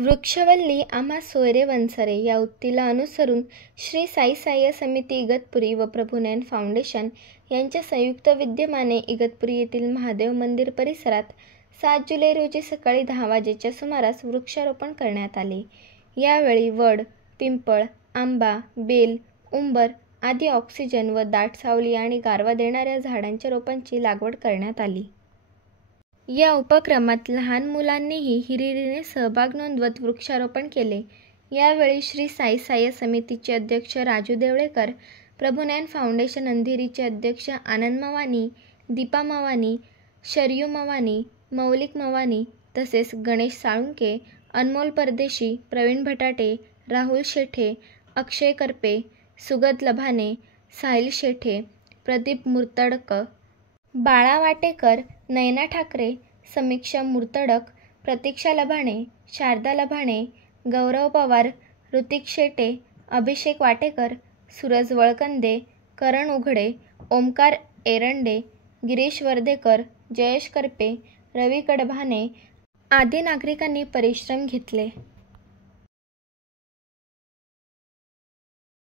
वृक्षवल्ली आम्हा सोयरे वनसरे या उक्तीला अनुसरून श्री साई साह्य समिती इगतपुरी व प्रभुनयन फाउंडेशन यांच्या संयुक्त विद्यमाने इगतपुरी येथील महादेव मंदिर परिसरात 7 जुलै रोजी सकाळी 10 वाजेच्या सुमारास वृक्षारोपण करण्यात आले. यावेळी वड, पिंपळ, आंबा, बेल, उंबर आदी ऑक्सिजन व दाट सावली आणि गारवा देणाऱ्या झाडांच्या रोपांची लागवड करण्यात आली. या उपक्रमात लहान मुलांनीही हिरिरीने सहभाग नोंदवत वृक्षारोपण केले. यावेळी श्री साई साह्य समितीचे अध्यक्ष राजू देवळेकर, प्रभुनयन फाउंडेशन अंधेरीचे अध्यक्ष आनंद मवानी, दीपा मवानी, शरयू मवानी, मौलिक मवानी तसेच गणेश साळुंके, अनमोल परदेशी, प्रवीण भटाटे, राहुल शेठे, अक्षय करपे, सुगत लभाने, साहिल शेठे, प्रदीप मुर्तडक, बाळा वाटेकर, नयना ठाकरे, समीक्षा मुर्तडक, प्रतीक्षा लभाणे, शारदा लभाणे, गौरव पवार, ऋतिक शेटे, अभिषेक वाटेकर, सूरज वळकंदे, करण उघडे, ओमकार एरंडे, गिरीश वर्धेकर, जयेश करपे, रवी कडभाने आदी नागरिकांनी परिश्रम घेतले.